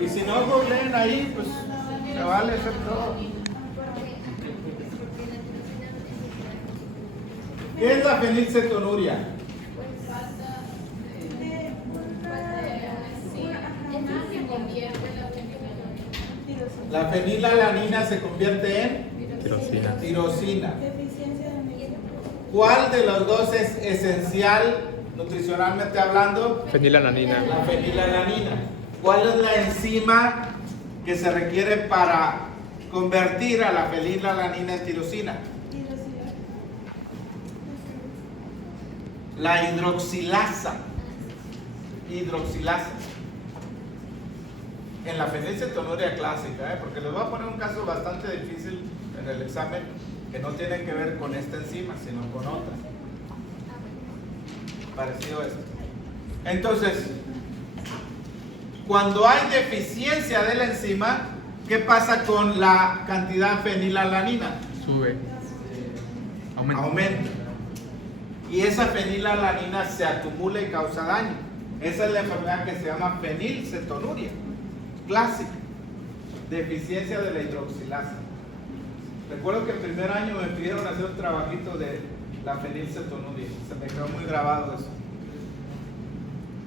Y si no googleen ahí, pues se vale hacer todo. ¿Qué es la fenilcetonuria? La fenilalanina se convierte en tirosina. ¿Cuál de los dos es esencial nutricionalmente hablando? Fenilalanina. La fenilalanina. ¿Cuál es la enzima que se requiere para convertir a la fenilalanina en tirosina? La hidroxilasa. En la fenilcetonuria clásica, porque les voy a poner un caso bastante difícil en el examen que no tiene que ver con esta enzima, sino con otra. Parecido a esto. Entonces, cuando hay deficiencia de la enzima, ¿qué pasa con la cantidad de fenilalanina? Sube. Aumenta. Y esa fenilalanina se acumula y causa daño. Esa es la enfermedad que se llama fenilcetonuria clásica, deficiencia de la hidroxilasa. Recuerdo que el primer año me pidieron hacer un trabajito de la fenilcetonuria, se me quedó muy grabado eso.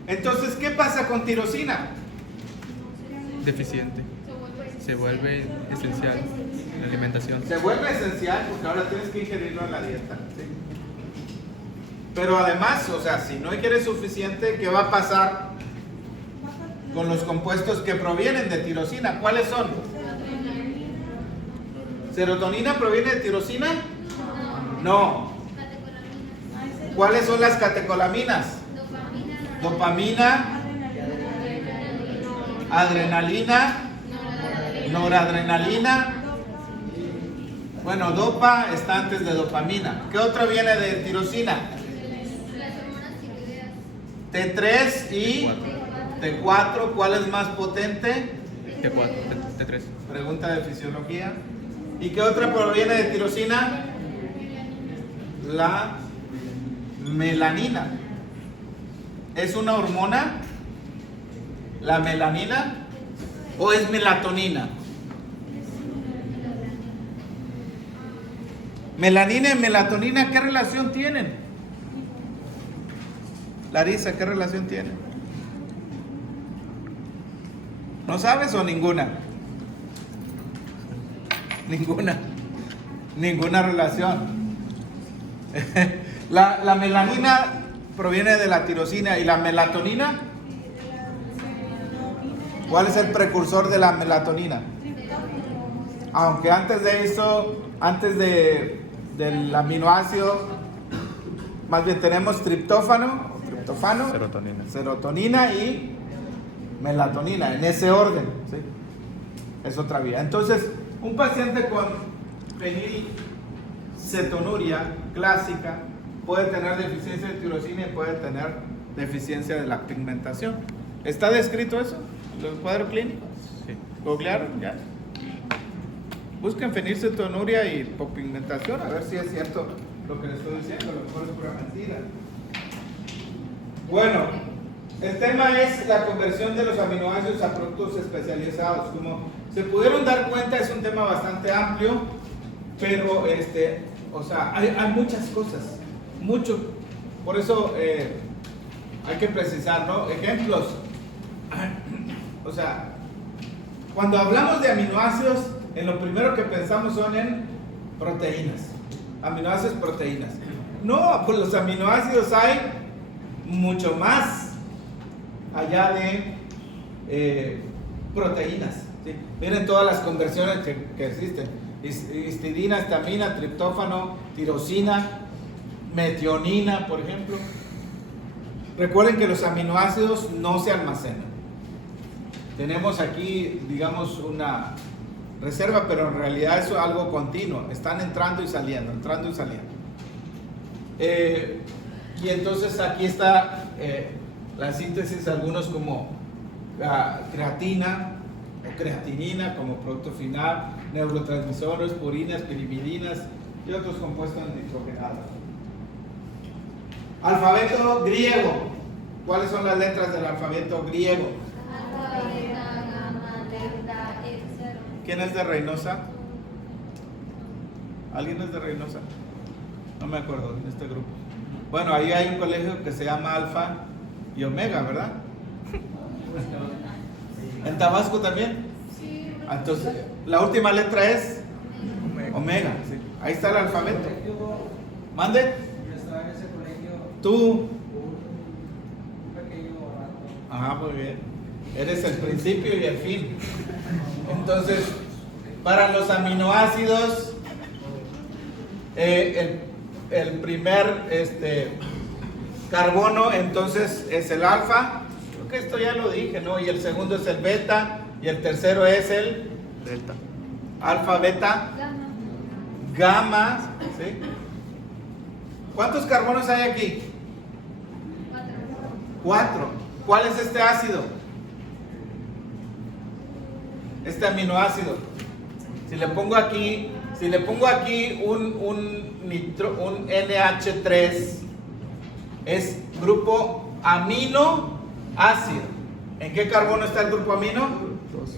Entonces, ¿qué pasa con tirosina? Deficiente. Se vuelve esencial en la alimentación. Se vuelve esencial porque ahora tienes que ingerirlo en la dieta, ¿sí? Pero además, o sea, si no ingieres suficiente, ¿qué va a pasar con los compuestos que provienen de tirosina? ¿Cuáles son? ¿Serotonina proviene de tirosina? No. ¿Cuáles son las catecolaminas? Dopamina, adrenalina, noradrenalina. Bueno, dopa está antes de dopamina. ¿Qué otra viene de tirosina? T3 y T4. ¿Cuál es más potente? T4, T3. Pregunta de fisiología. ¿Y qué otra proviene de tirosina? La melanina. ¿Es una hormona? ¿La melanina? ¿O es melatonina? Melanina y melatonina, ¿qué relación tienen? Larisa, ¿qué relación tienen? ¿No sabes o ninguna? Ninguna relación. La melanina proviene de la tirosina. ¿Y la melatonina? ¿Cuál es el precursor de la melatonina? Aunque antes de eso, antes del aminoácido, más bien tenemos triptófano, serotonina y melatonina, en ese orden, ¿sí? Es otra vía. Entonces, un paciente con fenilcetonuria clásica puede tener deficiencia de tirosina y puede tener deficiencia de la pigmentación. ¿Está descrito eso? ¿Los cuadros clínicos? Sí. ¿Googlearon? Ya. Busquen fenilcetonuria y hipopigmentación, a ver si es cierto lo que les estoy diciendo, a lo mejor es pura mentira. Bueno, el tema es la conversión de los aminoácidos a productos especializados. Como se pudieron dar cuenta, es un tema bastante amplio, pero o sea, hay muchas cosas, mucho. Por eso hay que precisar, ¿no? Ejemplos. O sea, cuando hablamos de aminoácidos, en lo primero que pensamos son en proteínas, aminoácidos, proteínas. No, pues los aminoácidos hay mucho más allá de proteínas, ¿sí? Miren todas las conversiones que existen: histidina, estamina, triptófano, tirosina, metionina, por ejemplo. Recuerden que los aminoácidos no se almacenan. Tenemos aquí, digamos, una reserva, pero en realidad eso es algo continuo. Están entrando y saliendo, entrando y saliendo. Y entonces aquí está la síntesis, algunos como creatina o creatinina como producto final, neurotransmisores, purinas, pirimidinas y otros compuestos nitrogenados. Alfabeto griego. ¿Cuáles son las letras del alfabeto griego? ¿Quién es de Reynosa? ¿Alguien es de Reynosa? No me acuerdo de este grupo. Bueno, ahí hay un colegio que se llama Alfa y Omega, ¿verdad? ¿En Tabasco también? Sí. Entonces, la última letra es Omega. Sí. Ahí está el alfabeto. ¿Mande? Yo estaba en ese colegio Tú. un pequeño rato. Ah, muy bien. Eres el principio y el fin. Entonces, para los aminoácidos, el primer carbono entonces es el alfa. Creo que esto ya lo dije, ¿no? Y el segundo es el beta. Y el tercero es el Delta. alfa, beta, Gama. gamma. ¿Sí? ¿Cuántos carbonos hay aquí? 4. ¿Cuál es este ácido? Este aminoácido. Si le pongo aquí un NH3, es grupo aminoácido. ¿En qué carbono está el grupo amino? 2.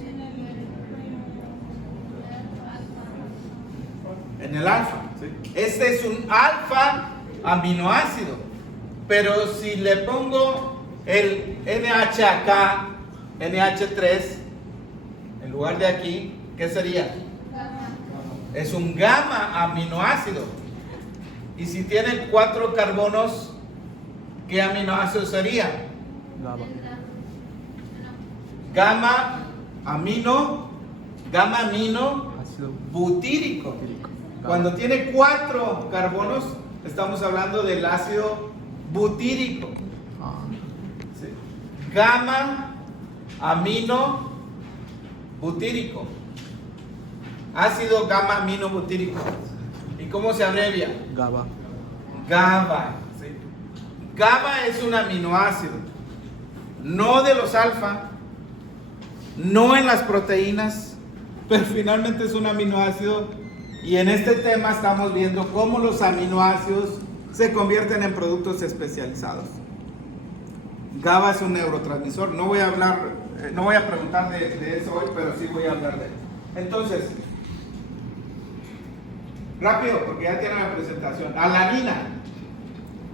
En el alfa. ¿Sí? Este es un alfa aminoácido. Pero si le pongo el NH acá, NH3, en lugar de aquí, ¿qué sería? Es un gamma aminoácido. Y si tiene 4 carbonos, ¿qué aminoácido sería? GABA. Gamma amino Ácido butírico. butírico. Cuando tiene 4 carbonos, estamos hablando del ácido butírico. Ah, ¿Sí? Gamma amino butírico. Ácido gamma amino butírico. ¿Y cómo se abrevia? GABA. GABA. ¿Sí? GABA es un aminoácido. No de los alfa, no en las proteínas, pero finalmente es un aminoácido. Y en este tema estamos viendo cómo los aminoácidos se convierten en productos especializados. GABA es un neurotransmisor. No voy a preguntar de eso hoy, pero sí voy a hablar de él. Entonces, rápido, porque ya tienen la presentación. Alanina.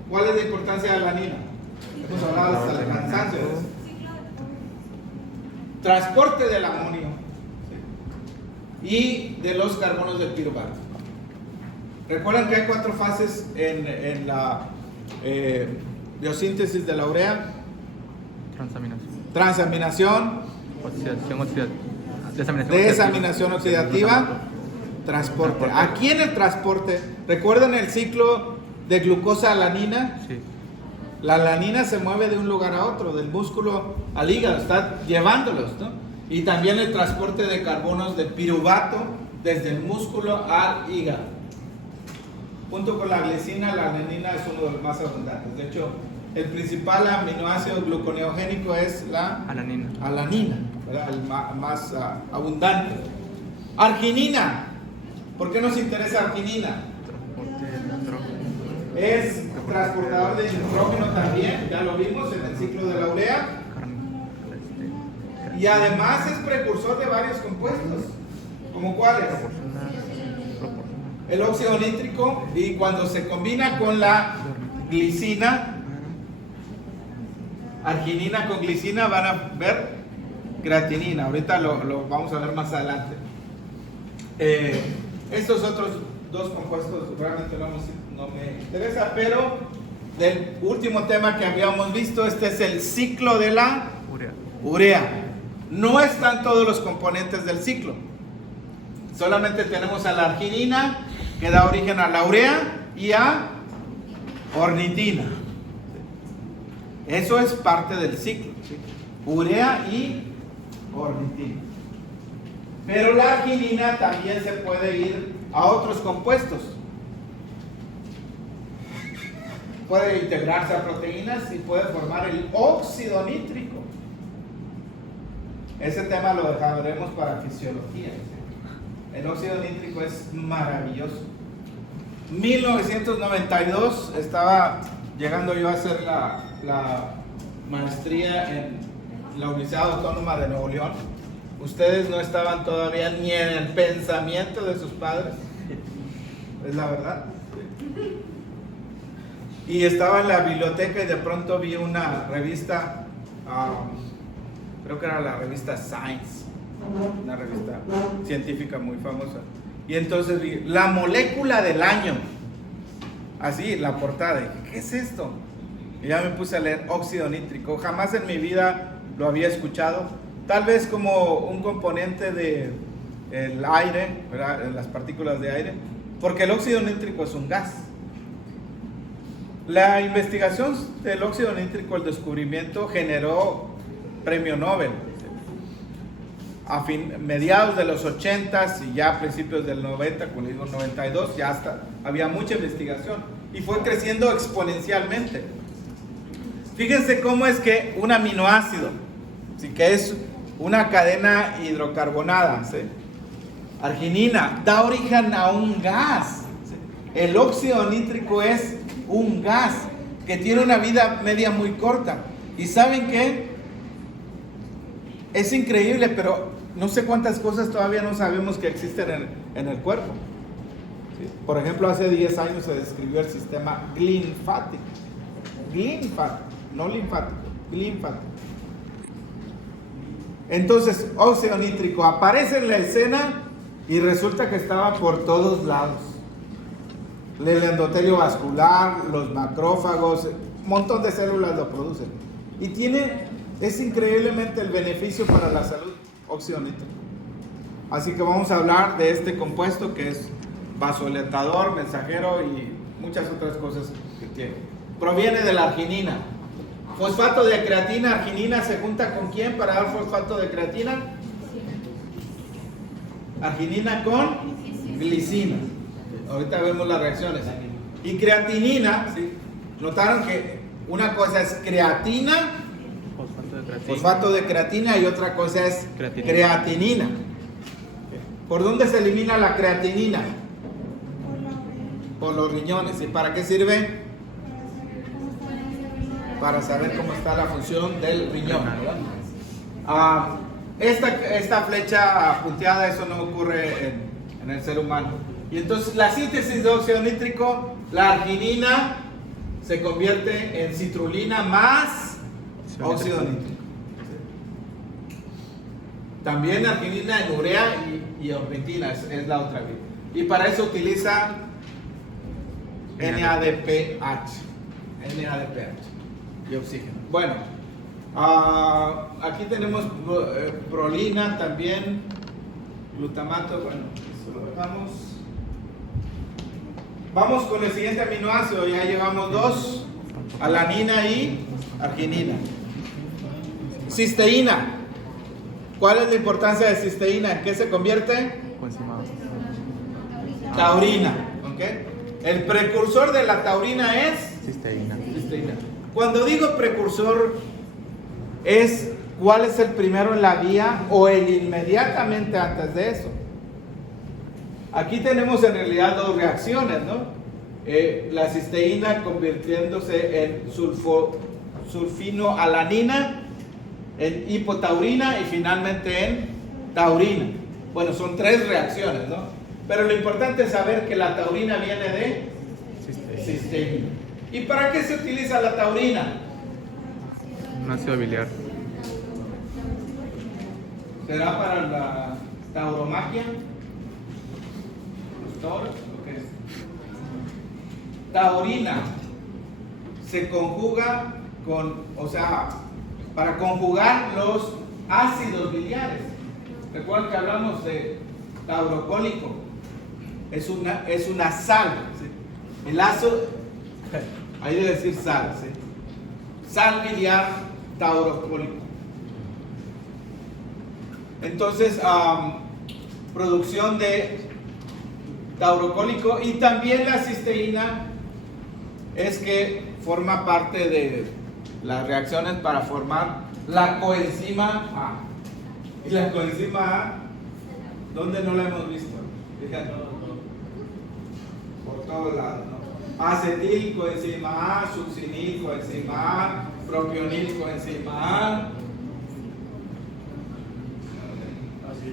¿Cuál es la importancia de alanina? Hemos hablado hasta el cansancio de eso. Transporte del amonio, ¿sí? Y de los carbonos del piruvato. Recuerdan que hay 4 fases en la biosíntesis de la urea: Transaminación. transaminación, Oxidación oxidativa. desaminación oxidativa, transporte. Aquí en el transporte, ¿recuerdan el ciclo de glucosa-alanina? Sí. La alanina se mueve de un lugar a otro, del músculo al hígado, está llevándolos, ¿no? Y también el transporte de carbonos del piruvato desde el músculo al hígado. Junto con la glicina, la alanina es uno de los más abundantes. De hecho, el principal aminoácido gluconeogénico es la Alanina. alanina, ¿verdad? El más abundante. Arginina. ¿Por qué nos interesa arginina? Transporte de nitrógeno. Es transportador de nitrógeno también, ya lo vimos en el ciclo de la urea. Y además es precursor de varios compuestos. ¿Como cuáles? El óxido nítrico, y cuando se combina con la glicina, arginina con glicina, van a ver creatinina. Ahorita lo vamos a ver más adelante. Estos otros 2 compuestos realmente no me interesa, pero del último tema que habíamos visto, este es el ciclo de la urea. No están todos los componentes del ciclo. Solamente tenemos a la arginina, que da origen a la urea, y a ornitina. Eso es parte del ciclo, ¿sí? Urea y ornitina. Pero la arginina también se puede ir a otros compuestos. Puede integrarse a proteínas y puede formar el óxido nítrico. Ese tema lo dejaremos para fisiología. El óxido nítrico es maravilloso. 1992 estaba llegando yo a hacer la maestría en la Universidad Autónoma de Nuevo León, ustedes no estaban todavía ni en el pensamiento de sus padres. Es la verdad. Y estaba en la biblioteca y de pronto vi una revista, creo que era la revista Science, una revista científica muy famosa. Y entonces vi la molécula del año, así la portada. Y dije, ¿qué es esto? Y ya me puse a leer óxido nítrico. Jamás en mi vida lo había escuchado. Tal vez como un componente del aire, ¿verdad? Las partículas de aire, porque el óxido nítrico es un gas. La investigación del óxido nítrico, el descubrimiento, generó premio Nobel. A mediados de los 80s y ya a principios del 90, como digo 92, ya hasta había mucha investigación y fue creciendo exponencialmente. Fíjense cómo es que un aminoácido, ¿sí? Que es una cadena hidrocarbonada, ¿sí? Arginina, da origen a un gas, ¿sí? El óxido nítrico es un gas que tiene una vida media muy corta. ¿Y saben qué? Es increíble, pero no sé cuántas cosas todavía no sabemos que existen en el cuerpo. ¿Sí? Por ejemplo, hace 10 años se describió el sistema linfático. Linfático, no linfático, linfático. Entonces, óxido nítrico aparece en la escena y resulta que estaba por todos lados. El endotelio vascular, los macrófagos, un montón de células lo producen. Y es increíblemente el beneficio para la salud, óxido nítrico. Así que vamos a hablar de este compuesto que es vasodilatador, mensajero y muchas otras cosas que tiene. Proviene de la arginina. Fosfato de creatina, arginina, ¿se junta con quién para dar fosfato de creatina? Arginina con glicina. Ahorita vemos las reacciones. Y creatinina, ¿sí? Notaron que una cosa es creatina, fosfato de creatina, y otra cosa es creatinina. ¿Por dónde se elimina la creatinina? Por los riñones. ¿Y para qué sirve? Para saber cómo está la función del riñón, ¿verdad? Esta flecha punteada, eso no ocurre en el ser humano. Y entonces la síntesis de óxido nítrico, la arginina se convierte en citrulina más óxido nítrico. También arginina en urea y ornitina es la otra vía. Y para eso utiliza NADPH y oxígeno. Bueno, aquí tenemos prolina también, glutamato. Bueno, eso lo dejamos. Vamos con el siguiente aminoácido, ya llevamos 2, alanina y arginina. Cisteína. ¿Cuál es la importancia de cisteína? ¿En qué se convierte? Taurina. ¿Okay? El precursor de la taurina es cisteína. Cuando digo precursor, es cuál es el primero en la vía o el inmediatamente antes de eso. Aquí tenemos en realidad dos reacciones, ¿no? La cisteína convirtiéndose en sulfinoalanina, en hipotaurina y finalmente en taurina. Bueno, son 3 reacciones, ¿no? Pero lo importante es saber que la taurina viene de cisteína. ¿Y para qué se utiliza la taurina? Un ácido biliar. ¿Será para la tauromaquia? ¿Los tauros? ¿Qué es? Taurina se conjuga para conjugar los ácidos biliares. Recuerden que hablamos de taurocólico. Es una sal, ¿sí? El ácido, hay de decir sal, ¿sí? Sal biliar taurocólico. Entonces, producción de taurocólico, y también la cisteína es que forma parte de las reacciones para formar la coenzima A. Y la coenzima A, ¿dónde no la hemos visto? Fíjate, por todos lados, ¿no? Acetil coenzima A, succinil coenzima A, propionil coenzima A.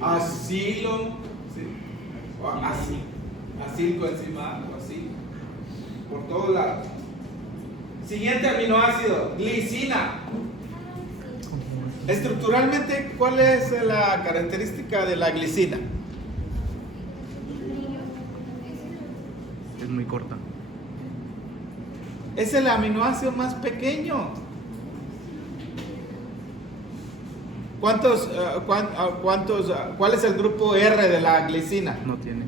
Acilo, ¿sí? O acilcoenzima, o así, por todos lados. Siguiente aminoácido, glicina. Estructuralmente, ¿cuál es la característica de la glicina? Es muy corta. Es el aminoácido más pequeño. ¿Cuál es el grupo R de la glicina? No tiene.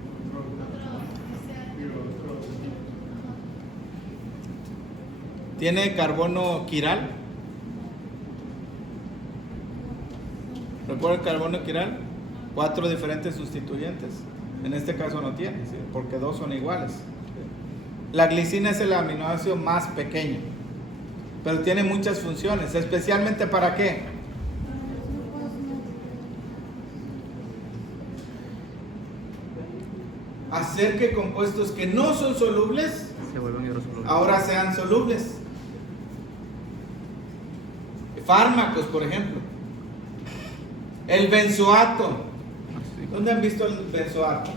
¿Tiene carbono quiral? ¿Recuerdan el carbono quiral? 4 diferentes sustituyentes. En este caso no tiene, ¿sí? Porque 2 son iguales. La glicina es el aminoácido más pequeño, pero tiene muchas funciones, especialmente ¿para qué? Hacer que compuestos que no son solubles Se vuelven hidrosolubles. ahora sean solubles. Fármacos, por ejemplo. El benzoato. Así. ¿Dónde han visto el benzoato?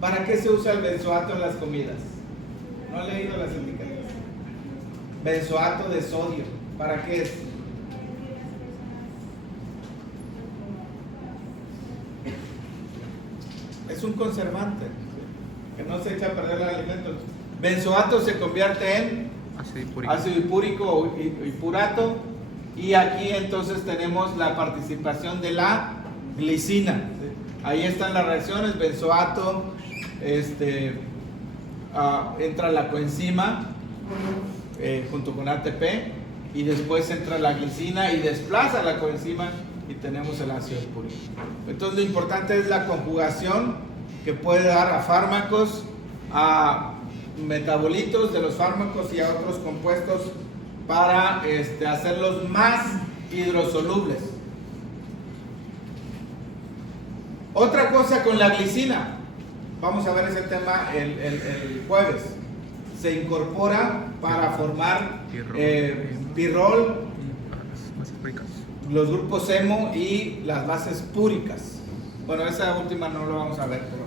¿Para qué se usa el benzoato en las comidas? No he leído las etiquetas. Benzoato de sodio. ¿Para qué es? Es un conservante que no se echa a perder el alimento. Benzoato se convierte en ácido hipúrico o hipurato, y aquí entonces tenemos la participación de la glicina. Ahí están las reacciones, benzoato, entra la coenzima junto con ATP, y después entra la glicina y desplaza la coenzima y tenemos el ácido hipúrico. Entonces lo importante es la conjugación que puede dar a fármacos, a metabolitos de los fármacos y a otros compuestos para hacerlos más hidrosolubles. Otra cosa con la glicina, vamos a ver ese tema el jueves. Se incorpora para formar pirrol, los grupos hemo y las bases púricas. Bueno, esa última no lo vamos a ver, pero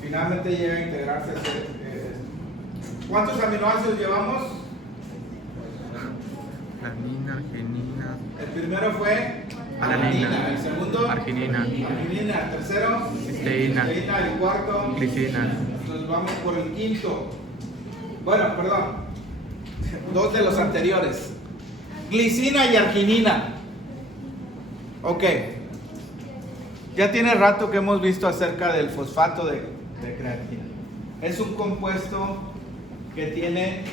finalmente llega a integrarse. ¿Cuántos aminoácidos llevamos? Alanina, arginina. El primero fue Alanina. el segundo Arginina. el tercero Cisteína. el cuarto Glicina. Entonces vamos por el quinto. Bueno, perdón, 2 de los anteriores, glicina y arginina. Ok, ya tiene rato que hemos visto acerca del fosfato de creatina. Es un compuesto que tiene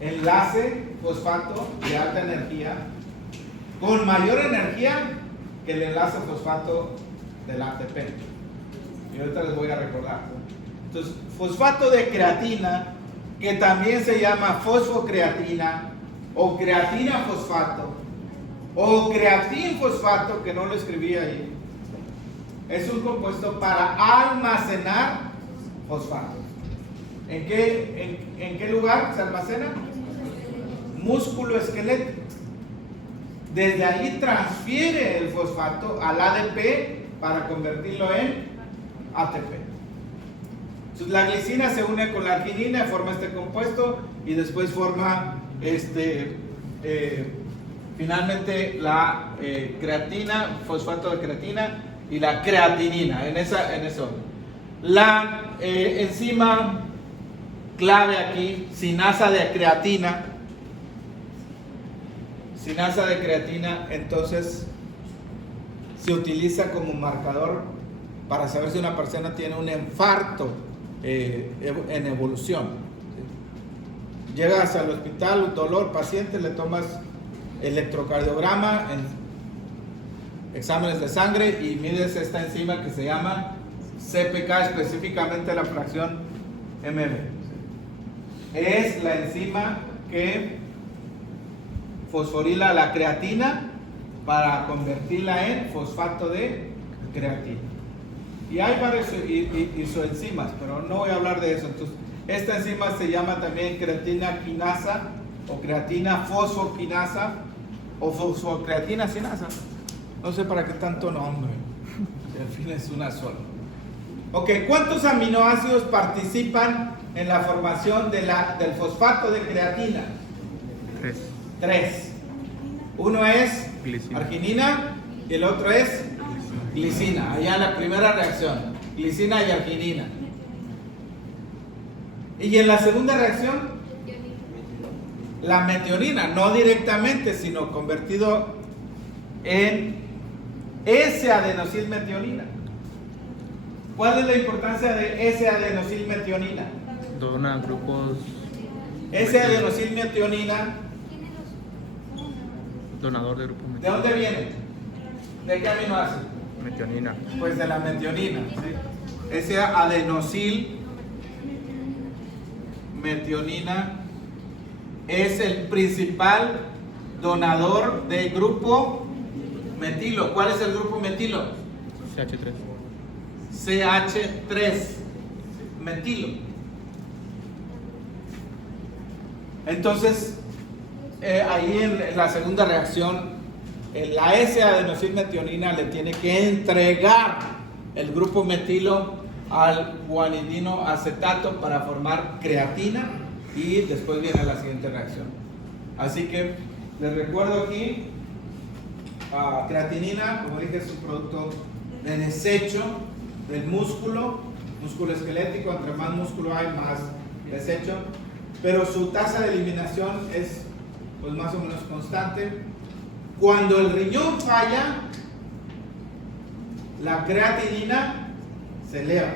enlace fosfato de alta energía con mayor energía que el enlace fosfato del ATP. Y ahorita les voy a recordar. Entonces, fosfato de creatina, que también se llama fosfocreatina o creatina fosfato o creatinfosfato, que no lo escribí ahí, es un compuesto para almacenar fosfato. ¿En qué lugar se almacena? Músculo esquelético. Desde ahí transfiere el fosfato al ADP para convertirlo en ATP. Entonces, la glicina se une con la arginina, forma este compuesto y después forma finalmente la creatina, fosfato de creatina y la creatinina en eso. La enzima clave aquí, sinasa de creatina, entonces se utiliza como marcador para saber si una persona tiene un infarto en evolución. Llegas al hospital, dolor, paciente, le tomas electrocardiograma, exámenes de sangre y mides esta enzima que se llama CPK, específicamente la fracción MB. Es la enzima que fosforila la creatina para convertirla en fosfato de creatina. Y hay varios isoenzimas, pero no voy a hablar de eso. Entonces, esta enzima se llama también creatina quinasa o creatina fosfoquinasa o fosfocreatina sinasa. No sé para qué tanto nombre. Al fin es una sola. Ok, ¿cuántos aminoácidos participan en la formación del fosfato de creatina? 3. 3. Uno es Glicina. arginina y el otro es glicina. Allá la primera reacción, glicina y arginina. Y en la segunda reacción, la metionina, no directamente, sino convertido en S-adenosilmetionina. ¿Cuál es la importancia de S-adenosilmetionina? Dona grupos. S-adenosilmetionina, Donador de grupos ¿de dónde viene? ¿De qué aminoácido? metionina. Pues de la metionina. ¿Sí? S-adenosilmetionina es el principal donador del grupo metilo. ¿Cuál es el grupo metilo? CH3. CH3 metilo. Entonces, ahí en la segunda reacción, la S-adenosilmetionina le tiene que entregar el grupo metilo al guanidino acetato para formar creatina y después viene la siguiente reacción. Así que les recuerdo aquí, creatinina, como dije, es un producto de desecho del músculo esquelético. Entre más músculo hay, más desecho, pero su tasa de eliminación es pues más o menos constante. Cuando el riñón falla, la creatinina se eleva.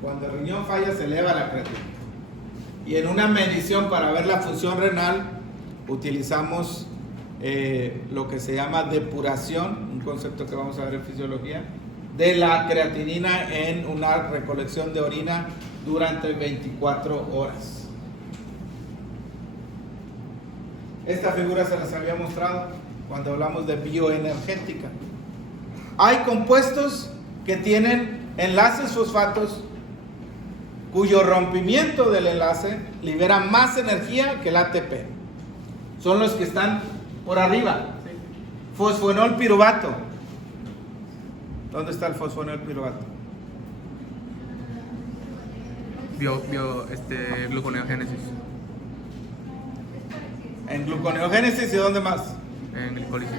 Cuando el riñón falla, se eleva la creatinina. Y en una medición para ver la función renal, utilizamos lo que se llama depuración, un concepto que vamos a ver en fisiología, de la creatinina en una recolección de orina durante 24 horas. Esta figura se las había mostrado cuando hablamos de bioenergética. Hay compuestos que tienen enlaces fosfatos cuyo rompimiento del enlace libera más energía que el ATP. Son los que están por arriba. Fosfonol piruvato. ¿Dónde está el fosfonol piruvato? Gluconeogénesis. En gluconeogénesis, ¿y dónde más? En glicólisis.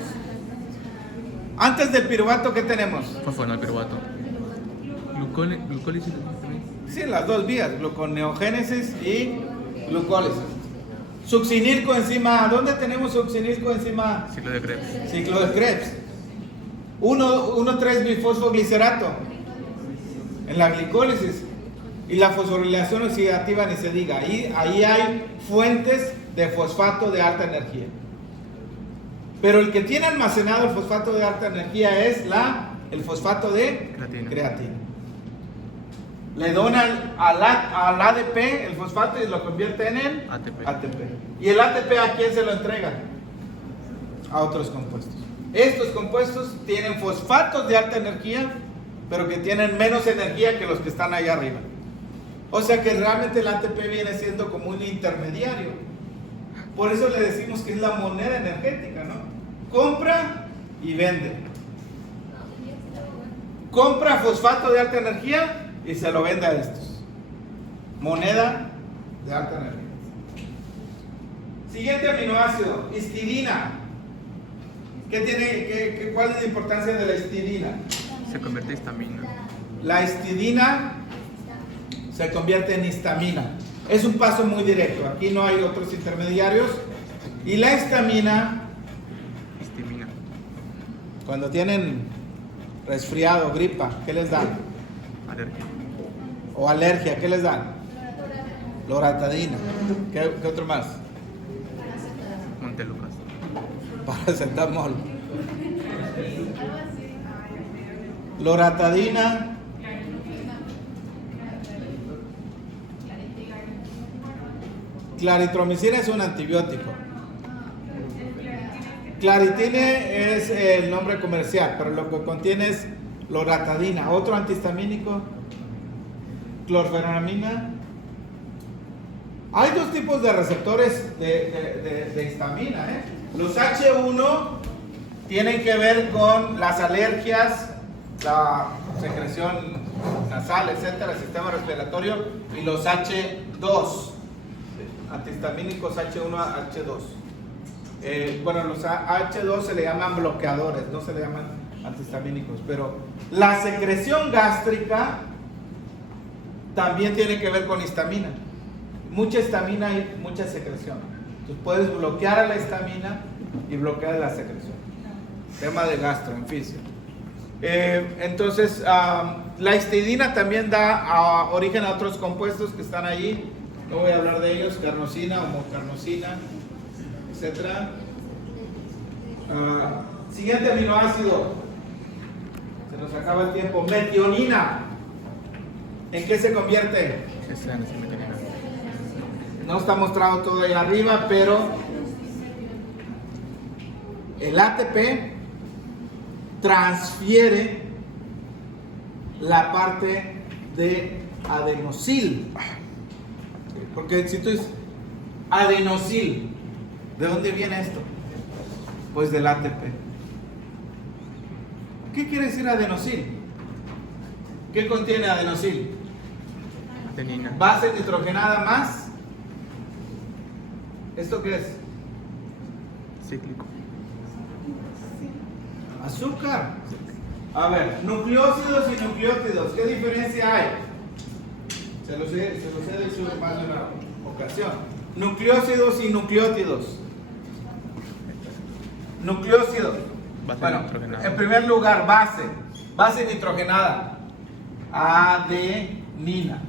Antes del piruvato, ¿qué tenemos? Fosfonol piruvato. Glucólisis también. Sí, las dos vías, gluconeogénesis y glucólisis. Succinilcoenzima, ¿dónde tenemos succinilcoenzima? Ciclo de Krebs. Ciclo de Krebs. 1,3-bifosfoglicerato en la glicólisis. Y la fosforilación oxidativa ni se diga. Ahí hay fuentes de fosfato de alta energía. Pero el que tiene almacenado el fosfato de alta energía es el fosfato de creatina. Le dona al ADP el fosfato y lo convierte en el ATP. ¿Y el ATP a quién se lo entrega? A otros compuestos. Estos compuestos tienen fosfatos de alta energía, pero que tienen menos energía que los que están allá arriba. O sea que realmente el ATP viene siendo como un intermediario. Por eso le decimos que es la moneda energética, ¿no? Compra y vende. Compra fosfato de alta energía y se lo vende a estos. Moneda de alta energía. Siguiente aminoácido, histidina. ¿Cuál es la importancia de la histidina? Se convierte en histamina. La histidina se convierte en histamina. Es un paso muy directo. Aquí no hay otros intermediarios. Y la histamina, cuando tienen resfriado, gripa, ¿qué les dan? Alergia. O alergia, ¿qué les dan? Loratadina. ¿Qué otro más? Montelukast. Paracetamol. Loratadina. Claritromicina es un antibiótico. Claritine es el nombre comercial, pero lo que contiene es loratadina. Otro antihistamínico, clorfenamina. Hay dos tipos de receptores de histamina. Los H1 tienen que ver con las alergias, la secreción nasal, etcétera, el sistema respiratorio, y los H2, antihistamínicos H1 a H2. Bueno, los H2 se le llaman bloqueadores, no se le llaman antihistamínicos, pero la secreción gástrica también tiene que ver con histamina. Mucha histamina y mucha secreción. Entonces puedes bloquear a la histamina y bloquear a la secreción. Tema de gastroenficia. Entonces, la histidina también da origen a otros compuestos que están allí. No voy a hablar de ellos, carnosina, homocarnosina, etc. Siguiente aminoácido. Se nos acaba el tiempo. Metionina. ¿En qué se convierte? No está mostrado todo ahí arriba, pero el ATP transfiere la parte de adenosil. Porque si tú dices adenosil, ¿de dónde viene esto? Pues del ATP. ¿Qué quiere decir adenosil? ¿Qué contiene adenosil? Adenina. Base nitrogenada más. ¿Esto qué es? Cíclico. Azúcar. A ver, nucleócidos y nucleótidos, ¿qué diferencia hay? Se los he dicho más de una ocasión. Nucleócidos y nucleótidos. Nucleócidos. Base Bueno, nitrogenada. en primer lugar, base nitrogenada. Adenina.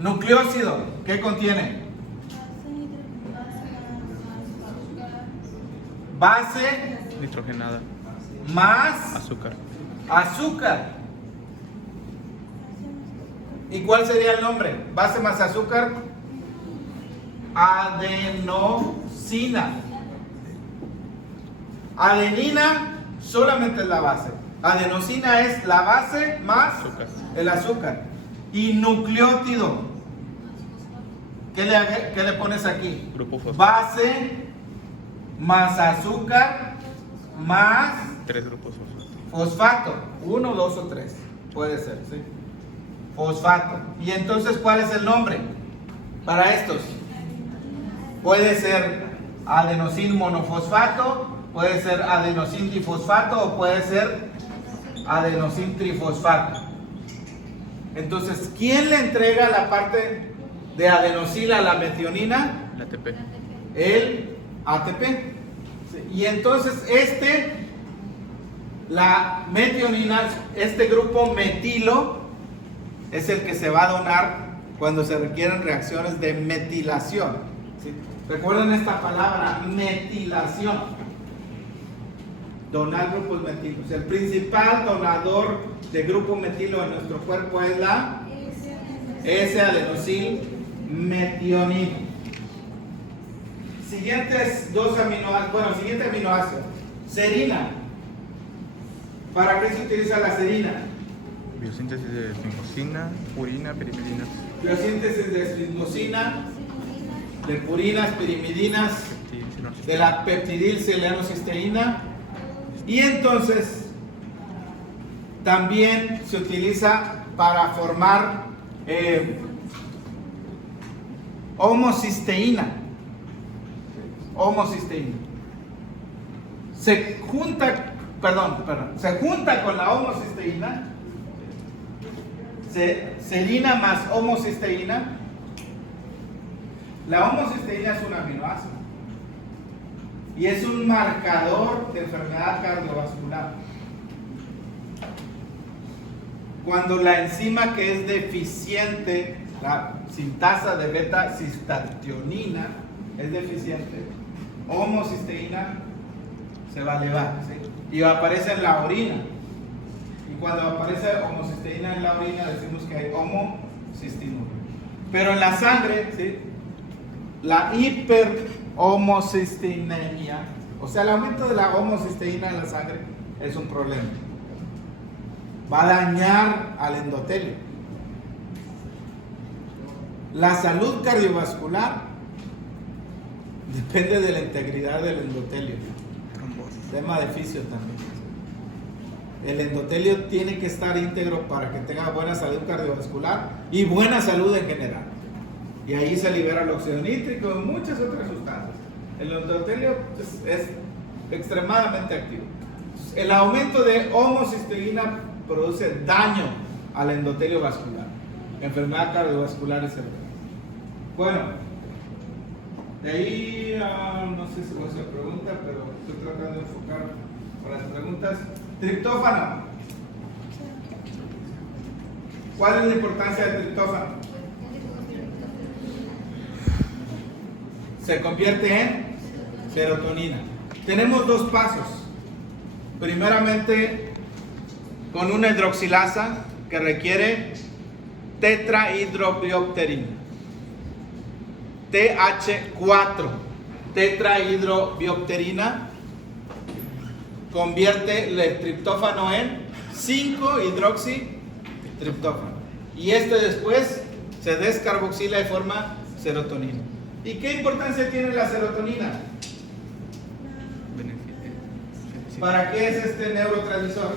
Nucleócido, ¿qué contiene? Base Nitrogenada. más Azúcar. azúcar. ¿Y cuál sería el nombre? Base más azúcar. Adenosina. Adenina solamente es la base. Adenosina es la base más Azúcar. el azúcar. Y nucleótido. ¿Qué le pones aquí? Grupo fosfato. Base más azúcar más 3 grupos fosfato. fosfato. 1, 2 o 3. Puede ser, ¿sí? Fosfato. ¿Y entonces cuál es el nombre para estos? Puede ser adenosin monofosfato, puede ser adenosin difosfato o puede ser adenosin trifosfato. Entonces, ¿quién le entrega la parte de adenosil a la metionina? El ATP. El ATP. Y entonces la metionina, este grupo metilo, es el que se va a donar cuando se requieren reacciones de metilación. ¿Sí? Recuerden esta palabra, metilación. Donar grupos metilos. El principal donador de grupo metilo en nuestro cuerpo es la S-adenosil metionina. Siguientes dos aminoácidos. Bueno, siguiente aminoácido. Serina. ¿Para qué se utiliza la serina? Biosíntesis de esfingosina, purina, pirimidina. Biosíntesis de esfingosina, de purinas, pirimidinas, de la peptidilcelanocisteína. Y entonces también se utiliza para formar homocisteína. Homocisteína. Se junta con la homocisteína, serina más homocisteína. La homocisteína es un aminoácido y es un marcador de enfermedad cardiovascular. Cuando la enzima que es deficiente, la sintasa de beta-cistationina es deficiente, homocisteína se va a elevar, ¿sí? Y aparece en la orina. Y cuando aparece homocisteína en la orina decimos que hay homocistinuria. Pero en la sangre, ¿sí? La hiperhomocisteinemia, o sea, el aumento de la homocisteína en la sangre es un problema. Va a dañar al endotelio. La salud cardiovascular depende de la integridad del endotelio. Tema de fisio también. El endotelio tiene que estar íntegro para que tenga buena salud cardiovascular y buena salud en general. Y ahí se libera el óxido nítrico y muchas otras sustancias. El endotelio es extremadamente activo. El aumento de homocisteína produce daño al endotelio vascular, enfermedad cardiovascular y cerebral. Bueno, de ahí no sé si voy a hacer pregunta, pero estoy tratando de enfocar para las preguntas. Triptófano. ¿Cuál es la importancia del triptófano? Se convierte en serotonina. Tenemos dos pasos. Primeramente, con una hidroxilasa que requiere tetrahidrobiopterina. TH4, tetrahidrobiopterina, convierte el triptófano en 5-hidroxitriptófano. Y este después se descarboxila y forma serotonina. ¿Y qué importancia tiene la serotonina? ¿Para qué es este neurotransmisor?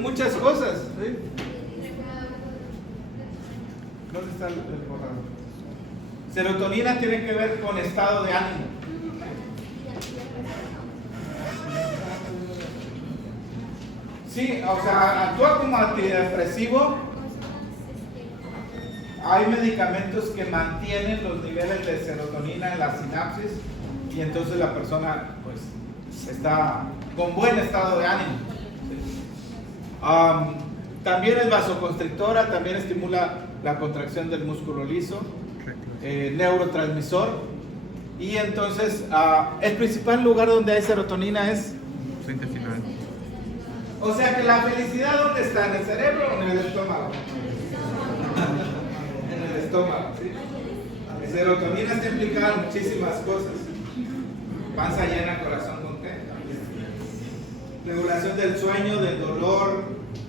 Muchas cosas. ¿Sí? ¿Dónde está el borrador? Serotonina tiene que ver con estado de ánimo. Sí, o sea, actúa como antidepresivo. Hay medicamentos que mantienen los niveles de serotonina en la sinapsis y entonces la persona pues está con buen estado de ánimo. También es vasoconstrictora, también estimula la contracción del músculo liso, neurotransmisor, y entonces el principal lugar donde hay serotonina es intestinal. O sea que la felicidad, ¿dónde está? ¿En el cerebro o en el estómago? En el estómago, ¿sí? La serotonina está implicada en muchísimas cosas. Panza llena, corazón contento. Regulación del sueño, del dolor,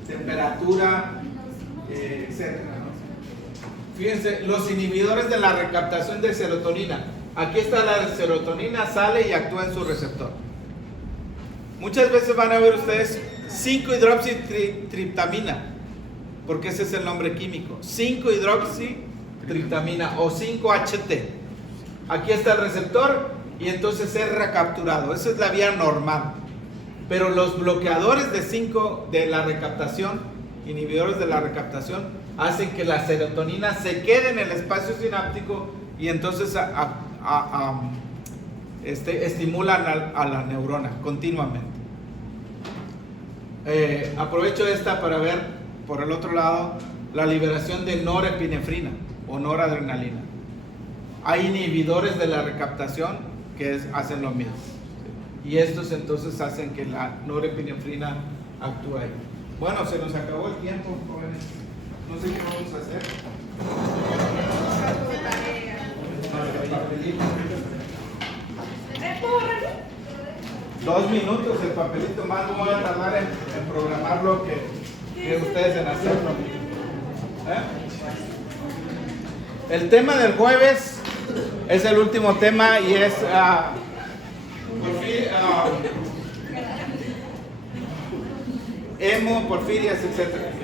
temperatura, etc. Fíjense, los inhibidores de la recaptación de serotonina. Aquí está la serotonina, sale y actúa en su receptor. Muchas veces van a ver ustedes 5-hidroxitriptamina, porque ese es el nombre químico. 5-hidroxitriptamina o 5-HT. Aquí está el receptor y entonces es recapturado. Esa es la vía normal. Pero los bloqueadores de la recaptación, inhibidores de la recaptación, hacen que la serotonina se quede en el espacio sináptico y entonces estimulan a la neurona continuamente. Aprovecho esta para ver por el otro lado la liberación de norepinefrina o noradrenalina. Hay inhibidores de la recaptación que hacen lo mismo. Y estos entonces hacen que la norepinefrina actúe ahí. Bueno, se nos acabó el tiempo, jóvenes. No sé qué vamos a hacer. 2 minutos el papelito, más no voy a tardar en programarlo que ustedes en hacerlo. El tema del jueves es el último tema y es porfirias, etc.